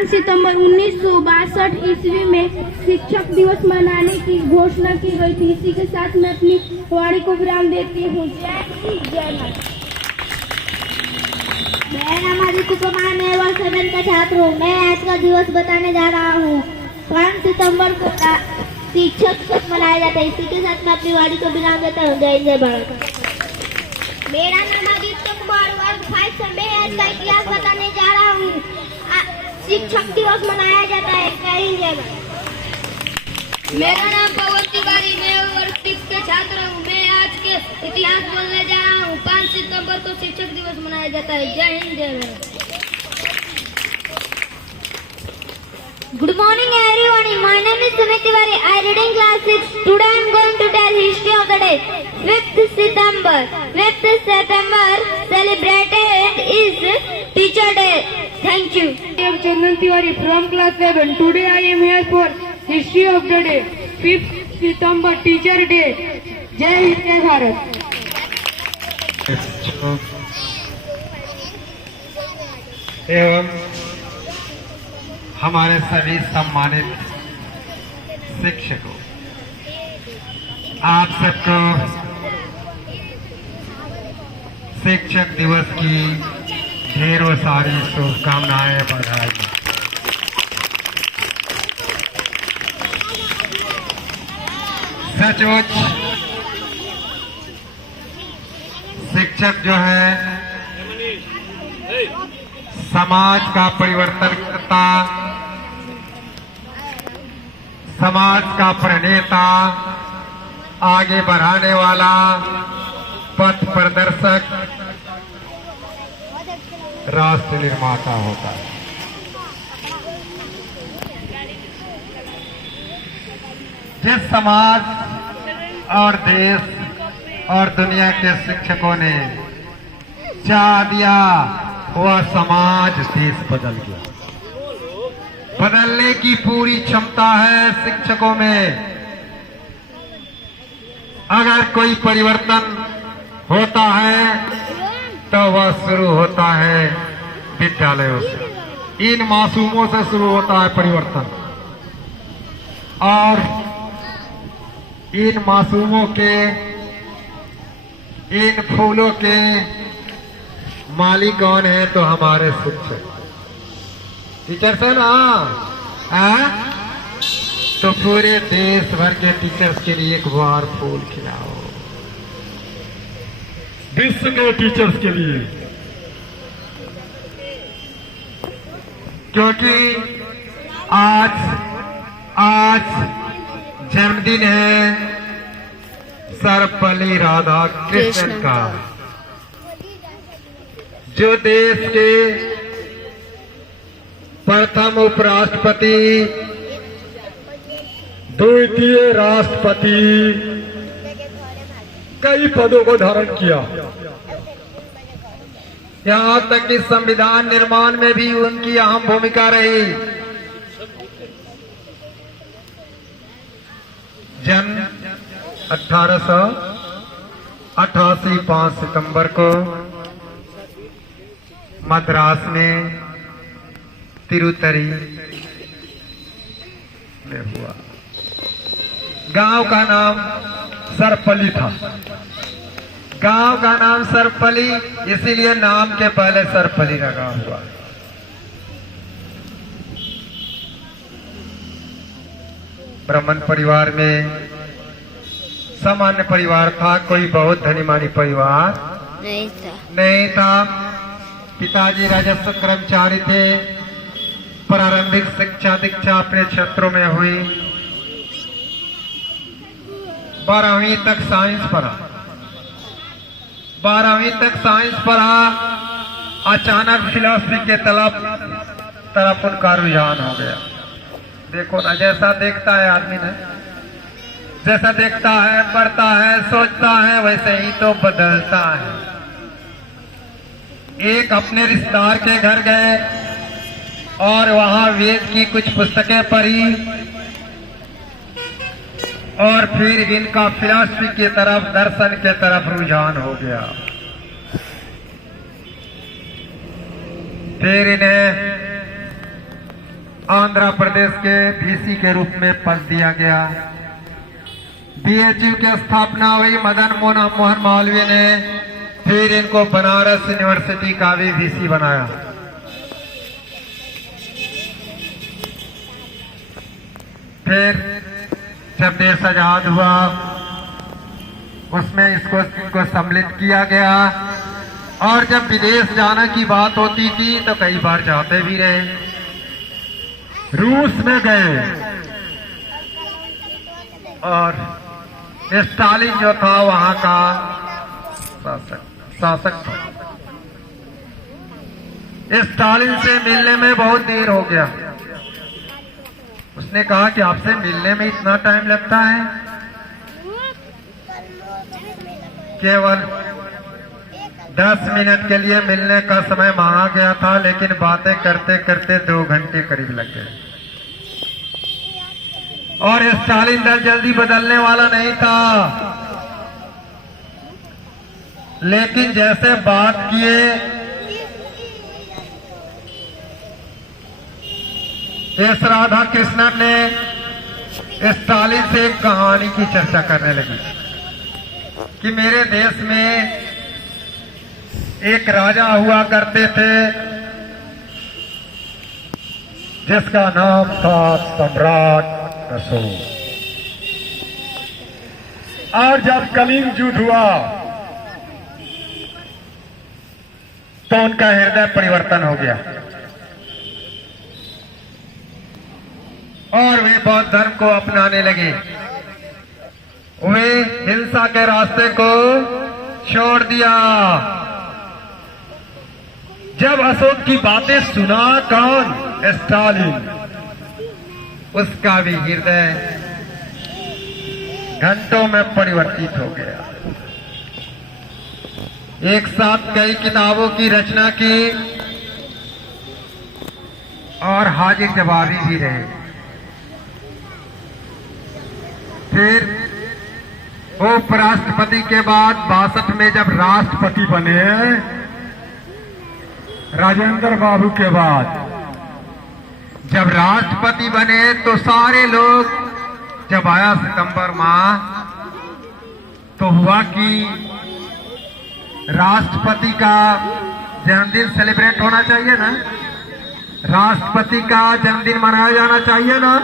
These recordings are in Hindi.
5 सितंबर 1962 ईस्वी में शिक्षक दिवस मनाने की घोषणा की गई थी। इसी के साथ मैं अपनी वाणी को विराम देती हूँ। जय हिंद, जय भारत। मैं नाम आदित्य कुमार, मैं वर्ग 7 का छात्र हूँ। मैं आज का दिवस बताने जा रहा हूँ। 5 सितंबर को शिक्षक दिवस मनाया जाता है। इसी के साथ मैं अपनी वाणी को विराम देता हूँ। जय हिंद, जय भारत। मेरा नाम आदित्य कुमार, वर्ग 5 से मैं आज का इतिहास बताने जा रहा हूँ। शिक्षक दिवस मनाया जाता है। जय हिंद, जय भारत। मेरा नाम पवन तिवारी, मैं वर्ग 6 के छात्र हूँ। मैं आज के इतिहास बोलने जा रहा हूँ। 5 सितंबर को शिक्षक दिवस मनाया जाता है। जय हिंद, जय Bharat. Good morning everyone. My name is Sumit Tiwari. I read in class 6. Today I am going to tell history of the day. 5th September. 5th September celebrated is Teacher Day. Thank you. I am Chandan Tiwari from class 7. Today I am here for history of the day. 5th September Teacher Day. जय हिंद, जय भारत। एवं हमारे सभी सम्मानित शिक्षकों, आप सबको शिक्षक दिवस की ढेरों सारी शुभकामनाएं, बधाई। सचमुच शिक्षक जो है समाज का परिवर्तन करता, समाज का प्रणेता, आगे बढ़ाने वाला, पथ प्रदर्शक, राष्ट्र निर्माता होता है। जिस समाज और देश और दुनिया के शिक्षकों ने चाह दिया, वह समाज देश बदल गया। बदलने की पूरी क्षमता है शिक्षकों में। अगर कोई परिवर्तन होता है तो वह शुरू होता है विद्यालयों से। इन मासूमों से शुरू होता है परिवर्तन, और इन मासूमों के, इन फूलों के मालिक कौन है? तो हमारे शिक्षक, टीचर्स है ना। तो पूरे देश भर के टीचर्स के लिए एक बार फूल खिलाओ, विश्व के टीचर्स के लिए, क्योंकि आज जन्मदिन है सर्वपल्ली राधाकृष्णन का, जो देश के प्रथम उपराष्ट्रपति, द्वितीय राष्ट्रपति, कई पदों को धारण किया। यहाँ तक कि संविधान निर्माण में भी उनकी अहम भूमिका रही। जन्म 1888 5 सितंबर को मद्रास में तिरुतरी में हुआ। गांव का नाम सरपली था। गांव का नाम सरपली, इसीलिए नाम के पहले सरपली लगा हुआ। ब्राह्मण परिवार में सामान्य परिवार था, कोई बहुत धनी मानी परिवार नहीं था। पिताजी राजस्व कर्मचारी थे। प्रारंभिक शिक्षा दीक्षा अपने क्षेत्रों में हुई। 12वीं तक साइंस पढ़ा। 12वीं तक साइंस पढ़ा। अचानक फिलॉसफी के तरफ उनका रुझान हो गया। देखो ना, जैसा देखता है आदमी ने, जैसा देखता है, पढ़ता है, सोचता है, वैसे ही तो बदलता है। एक अपने रिश्तेदार के घर गए और वहां वेद की कुछ पुस्तकें पढ़ी, और फिर इनका फिलॉसफी की तरफ, दर्शन के तरफ रुझान हो गया। फिर इन्हें आंध्र प्रदेश के VC के रूप में पद दिया गया। BHU की स्थापना हुई मदन मोहन मालवीय ने, फिर इनको बनारस यूनिवर्सिटी का भी VC बनाया। फिर जब देश आजाद हुआ उसमें इनको सम्मिलित किया गया, और जब विदेश जाने की बात होती थी तो कई बार जाते भी रहे। रूस में गए और स्टालिन जो था वहां का शासक था। स्टालिन से मिलने में बहुत देर हो गया। उसने कहा कि आपसे मिलने में इतना टाइम लगता है? केवल 10 मिनट के लिए मिलने का समय मांगा गया था, लेकिन बातें करते करते 2 घंटे करीब लग गए। और स्टालिन दल जल्दी बदलने वाला नहीं था, लेकिन जैसे बात किए एस राधा कृष्णन ने स्टालिन से एक कहानी की चर्चा करने लगी कि मेरे देश में एक राजा हुआ करते थे जिसका नाम था सम्राट अशोक। और जब कलिंग युद्ध हुआ तो उनका हृदय परिवर्तन हो गया और वे बौद्ध धर्म को अपनाने लगे। वे हिंसा के रास्ते को छोड़ दिया। जब अशोक की बातें सुना कौन? स्टालिन। उसका भी हृदय घंटों में परिवर्तित हो गया। एक साथ कई किताबों की रचना की और हाजिर जवाबी भी रहे। फिर उपराष्ट्रपति के बाद 62 में जब राष्ट्रपति बने, राजेंद्र बाबू के बाद जब राष्ट्रपति बने तो सारे लोग, जब आया सितंबर माह तो हुआ कि राष्ट्रपति का जन्मदिन सेलिब्रेट होना चाहिए ना, राष्ट्रपति का जन्मदिन मनाया जाना चाहिए ना।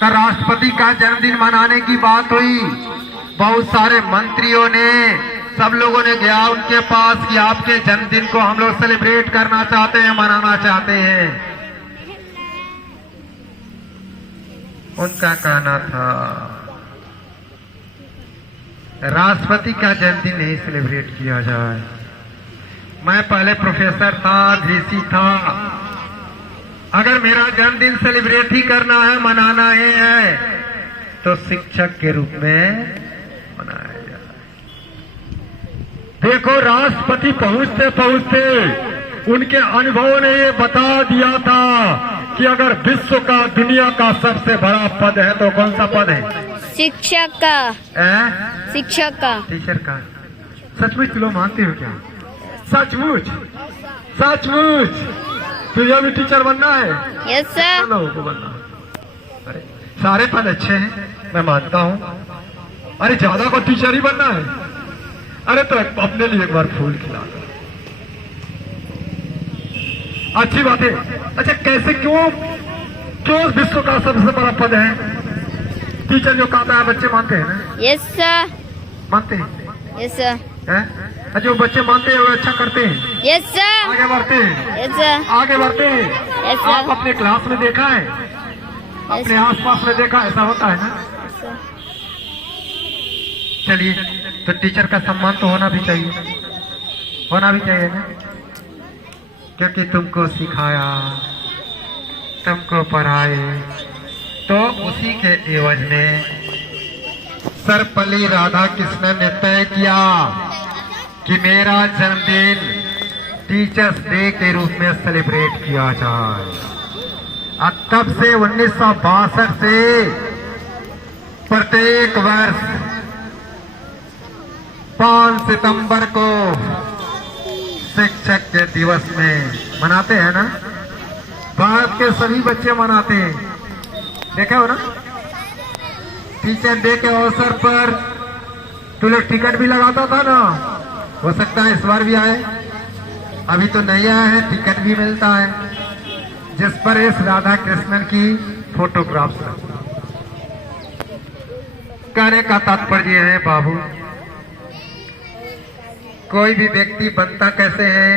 तो राष्ट्रपति का जन्मदिन मनाने की बात हुई। बहुत सारे मंत्रियों ने, सब लोगों ने गया उनके पास कि आपके जन्मदिन को हम लोग सेलिब्रेट करना चाहते हैं, मनाना चाहते हैं। उनका कहना था राष्ट्रपति का जन्मदिन नहीं सेलिब्रेट किया जाए। मैं पहले प्रोफेसर था, VC था, अगर मेरा जन्मदिन सेलिब्रेट ही करना है, मनाना ही है, तो शिक्षक के रूप में मनाया जाए। देखो, राष्ट्रपति पहुंचते पहुंचते उनके अनुभव ने ये बता दिया था कि अगर विश्व का, दुनिया का सबसे बड़ा पद है तो कौन सा पद है? शिक्षक का। शिक्षक का, टीचर का। सचमुच तुम लोग मानते हो क्या? सचमुच? सचमुच तुझे भी टीचर बनना है? Yes sir. को बनना। अरे सारे पद अच्छे हैं, मैं मानता हूँ। अरे ज्यादा को टीचर ही बनना है? अरे तो अपने लिए एक बार फूल खिला दो, अच्छी बात है। अच्छा, कैसे, क्यों विश्व का सबसे बड़ा पद है? टीचर जो कहता है बच्चे मानते हैं ना? Yes sir. मानते हैं? Yes sir. जो बच्चे मानते हैं वो अच्छा करते हैं। Yes sir. आगे बढ़ते हैं। Yes sir. आगे बढ़ते हैं। Yes sir. आप अपने क्लास में देखा है, अपने आसपास में देखा, ऐसा होता है ना? चलिए, तो टीचर का सम्मान तो होना भी चाहिए, होना भी चाहिए ना, क्योंकि तुमको सिखाया, तुमको पढ़ाए। तो उसी के एवज में सर्वपल्ली राधाकृष्णन ने तय किया कि मेरा जन्मदिन टीचर्स डे के रूप में सेलिब्रेट किया जाए। और तब से 1962 से प्रत्येक वर्ष 5 सितंबर को शिक्षक के दिवस में मनाते हैं ना। भारत के सभी बच्चे मनाते हैं, देखे हो ना। टीचर डे के अवसर पर तू लोग टिकट भी लगाता था ना, हो सकता है इस बार भी आए। अभी तो नहीं आया है, टिकट भी मिलता है जिस पर इस राधा कृष्णन की फोटोग्राफ्स है। कहने का तात्पर्य है बाबू, कोई भी व्यक्ति बनता कैसे है?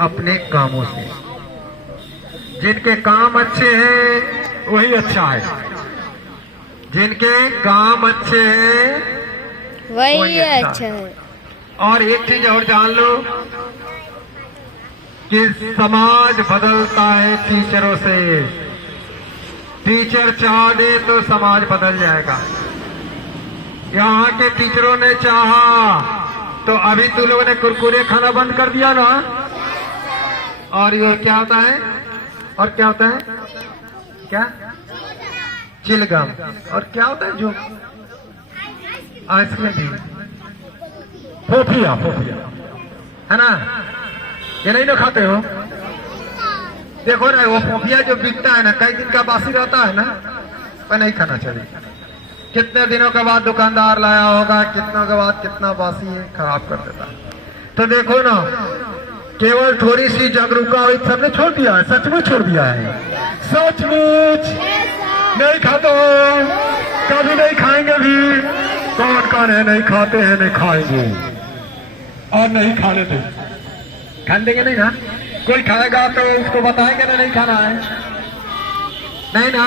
अपने कामों से। जिनके काम अच्छे हैं वही अच्छा है, जिनके काम अच्छे हैं वही अच्छा है। और एक चीज और जान लो कि समाज बदलता है टीचरों से। टीचर चाह दे तो समाज बदल जाएगा। यहाँ के टीचरों ने चाहा तो अभी तुम लोगों ने कुरकुरे खाना बंद कर दिया ना। और ये क्या होता है? और क्या होता है? क्या? चिलगम। और क्या होता है? जो आइसक्रीम भी, फोफिया, फोफिया है ना, ये नहीं ना खाते हो? देखो ना, वो फोफिया जो बिकता है ना, कई दिन का बासी रहता है ना, वह नहीं खाना चाहिए। कितने दिनों के बाद दुकानदार लाया होगा, कितनों के बाद कितना बासी है, खराब कर देता है। तो देखो ना, केवल थोड़ी सी जागरूकता हुई, सबने छोड़ दिया है, सचमुच छोड़ दिया है, सचमुच नहीं खाते हो, कभी नहीं खाएंगे भी। कौन कौन है नहीं खाते हैं, नहीं खाएंगे और नहीं खाने दे, खाने देंगे नहीं ना। कोई खाएगा तो उसको बताएंगे ना नहीं खाना है, नहीं ना,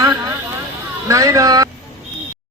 नहीं ना।